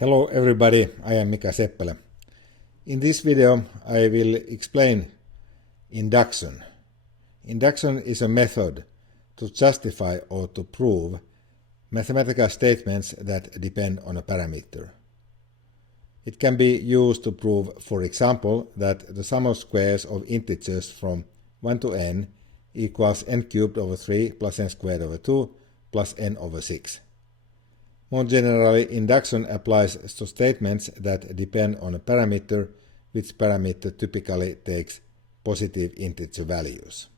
Hello everybody, I am Mika Seppälä. In this video I will explain induction. Induction is a method to justify or to prove mathematical statements that depend on a parameter. It can be used to prove, for example, that the sum of squares of integers from 1 to n equals n cubed over 3 plus n squared over 2 plus n over 6. More generally, induction applies to statements that depend on a parameter, which parameter typically takes positive integer values.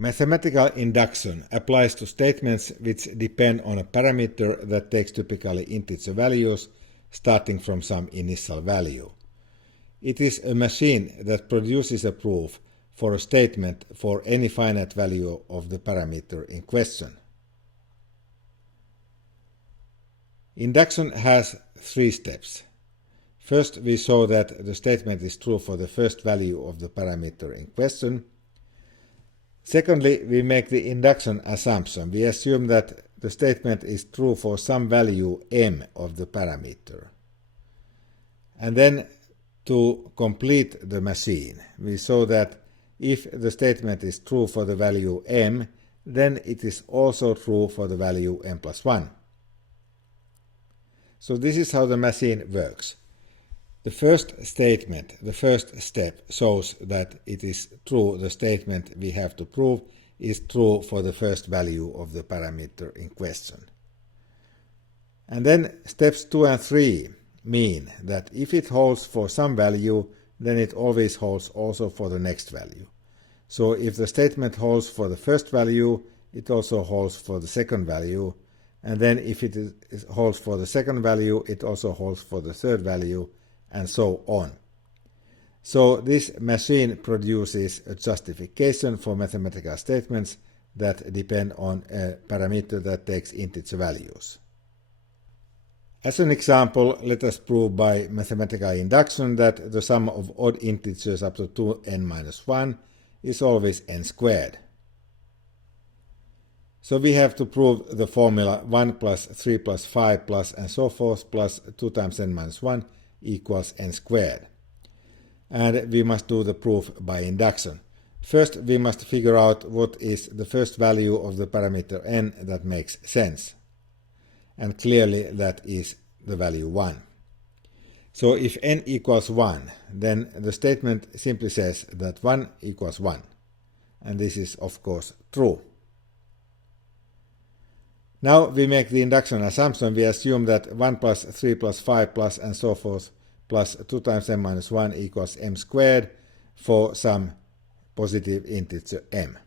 Mathematical induction applies to statements which depend on a parameter that takes typically integer values starting from some initial value. It is a machine that produces a proof for a statement for any finite value of the parameter in question. Induction has three steps. First, we show that the statement is true for the first value of the parameter in question. Secondly, we make the induction assumption. We assume that the statement is true for some value m of the parameter. And then, to complete the machine, we show that if the statement is true for the value m, then it is also true for the value m plus 1. So this is how the machine works. The first statement, the first step, shows that it is true, the statement we have to prove is true for the first value of the parameter in question. And then steps 2 and 3 mean that if it holds for some value, then it always holds also for the next value. So if the statement holds for the first value, it also holds for the second value. And then if it holds for the second value, it also holds for the third value, and so on. So this machine produces a justification for mathematical statements that depend on a parameter that takes integer values. As an example, let us prove by mathematical induction that the sum of odd integers up to 2n minus 1 is always n squared. So we have to prove the formula 1 plus 3 plus 5 plus and so forth plus 2 times n minus 1 equals n squared. And we must do the proof by induction. First, we must figure out what is the first value of the parameter n that makes sense. And clearly that is the value 1. So if n equals 1, then the statement simply says that 1 equals 1. And this is of course true. Now we make the induction assumption. We assume that 1 plus 3 plus 5 plus and so forth plus 2 times m minus 1 equals m squared for some positive integer m.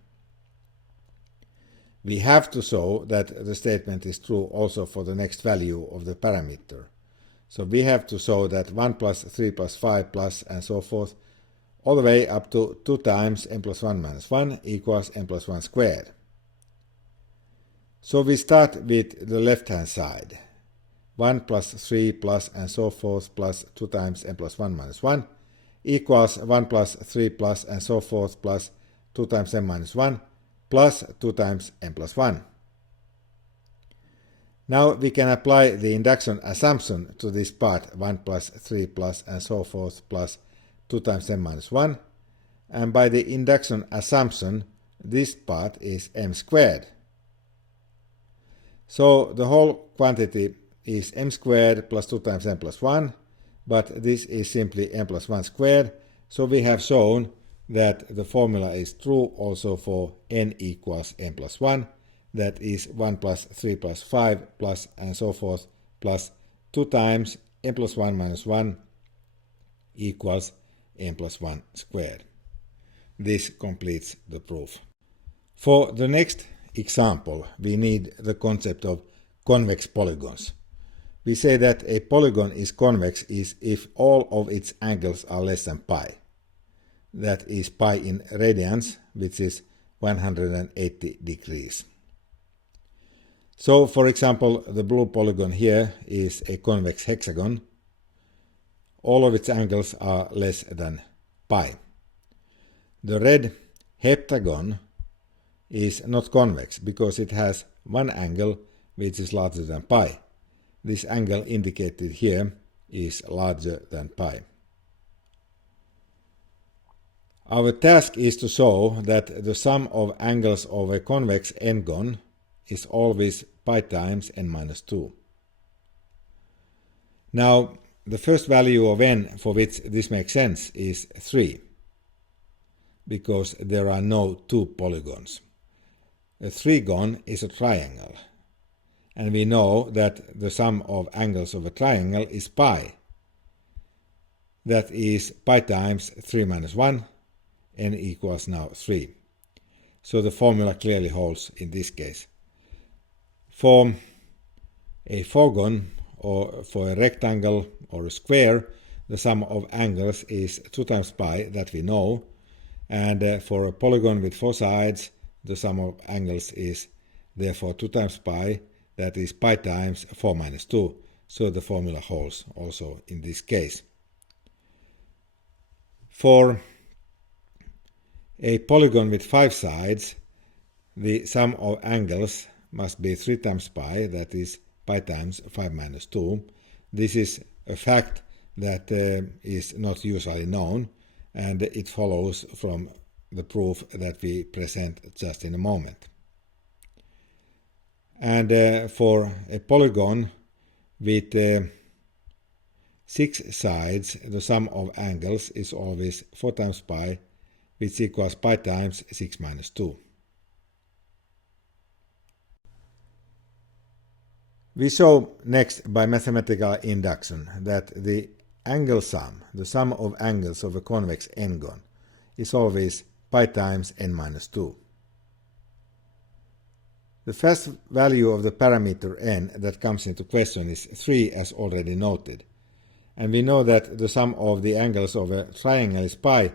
We have to show that the statement is true also for the next value of the parameter. So we have to show that 1 plus 3 plus 5 plus and so forth all the way up to 2 times m plus 1 minus 1 equals m plus 1 squared. So we start with the left-hand side. 1 plus 3 plus and so forth plus 2 times n plus 1 minus 1 equals 1 plus 3 plus and so forth plus 2 times n minus 1 plus 2 times n plus 1. Now we can apply the induction assumption to this part 1 plus 3 plus and so forth plus 2 times n minus 1, and by the induction assumption this part is m squared. So the whole quantity is m squared plus 2 times n plus 1, but this is simply n plus 1 squared, so we have shown that the formula is true also for n equals n plus 1, that is 1 plus 3 plus 5 plus and so forth plus 2 times n plus 1 minus 1 equals n plus 1 squared. This completes the proof. For the next example, we need the concept of convex polygons. We say that a polygon is convex if all of its angles are less than pi. That is pi in radians, which is 180 degrees. So, for example, the blue polygon here is a convex hexagon. All of its angles are less than pi. The red heptagon is not convex because it has one angle which is larger than pi. This angle indicated here is larger than pi. Our task is to show that the sum of angles of a convex n-gon is always pi times n minus 2. Now, the first value of n for which this makes sense is 3, because there are no two polygons. A trigon is a triangle, and we know that the sum of angles of a triangle is pi. That is pi times 3 minus 1, n equals now 3. So the formula clearly holds in this case. For a four-gon, or for a rectangle or a square, the sum of angles is 2 times pi, that we know, and for a polygon with 4 sides, the sum of angles is therefore 2 times pi, that is pi times 4 minus 2, so the formula holds also in this case. For a polygon with 5 sides, the sum of angles must be 3 times pi, that is pi times 5 minus 2. This is a fact that is not usually known, and it follows from the proof that we present just in a moment. And for a polygon with 6 sides, the sum of angles is always 4 times pi, which equals pi times 6 minus 2. We show next by mathematical induction that the angle sum, the sum of angles of a convex n-gon, is always pi times n minus 2. The first value of the parameter n that comes into question is 3, as already noted. And we know that the sum of the angles of a triangle is pi,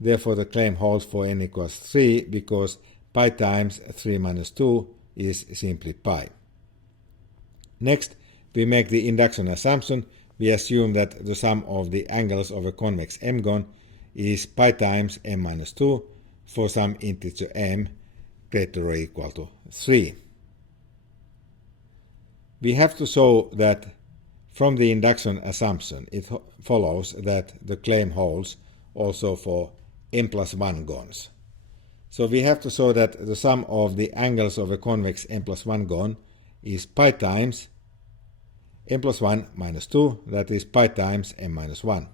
therefore the claim holds for n equals 3, because pi times 3 minus 2 is simply pi. Next, we make the induction assumption. We assume that the sum of the angles of a convex m-gon is pi times m minus 2 for some integer m greater or equal to 3. We have to show that from the induction assumption it follows that the claim holds also for m plus 1 gons. So we have to show that the sum of the angles of a convex m plus 1 gon is pi times m plus 1 minus 2, that is pi times m minus 1.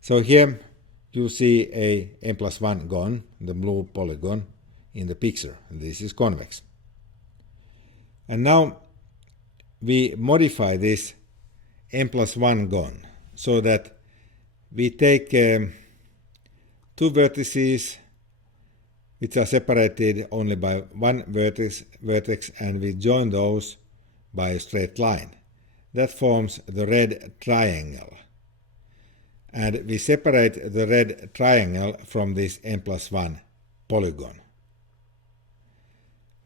So here you see a m plus 1 gon, the blue polygon, in the picture. This is convex. And now we modify this m plus 1 gon so that we take 2 vertices which are separated only by one vertex, and we join those by a straight line. That forms the red triangle. And we separate the red triangle from this n plus 1 polygon.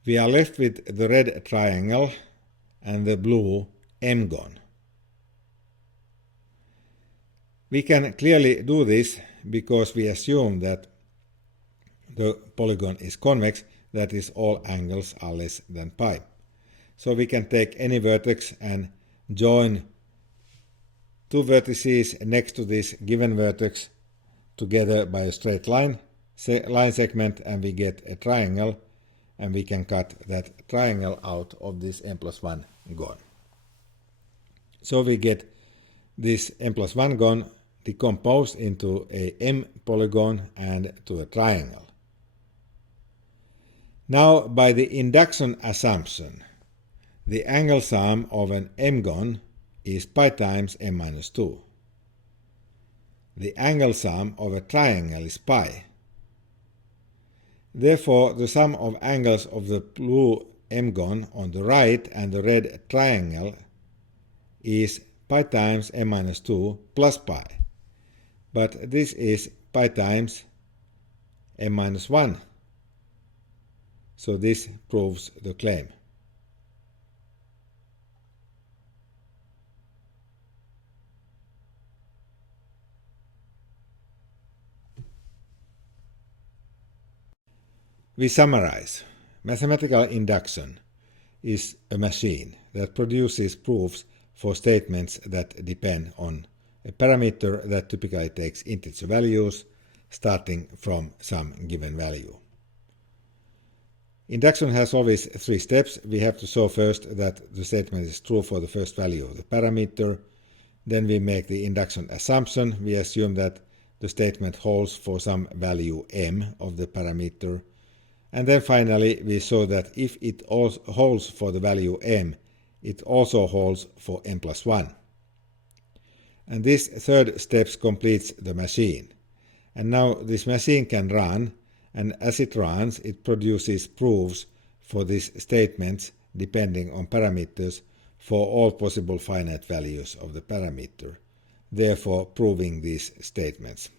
We are left with the red triangle and the blue m-gon. We can clearly do this because we assume that the polygon is convex, that is, all angles are less than pi. So we can take any vertex and join 2 vertices next to this given vertex together by a straight line segment, and we get a triangle, and we can cut that triangle out of this m plus 1 gon. So we get this m plus 1 gon decomposed into a m polygon and to a triangle. Now, by the induction assumption, the angle sum of an m-gon is pi times m minus 2. The angle sum of a triangle is pi. Therefore, the sum of angles of the blue m-gon on the right and the red triangle is pi times m minus 2 plus pi. But this is pi times m minus 1. So this proves the claim. We summarize. Mathematical induction is a machine that produces proofs for statements that depend on a parameter that typically takes integer values starting from some given value. Induction has always 3 steps. We have to show first that the statement is true for the first value of the parameter. Then we make the induction assumption. We assume that the statement holds for some value m of the parameter. And then finally we show that if it holds for the value m, it also holds for m plus 1. And this third step completes the machine. And now this machine can run, and as it runs, it produces proofs for these statements depending on parameters for all possible finite values of the parameter, therefore proving these statements.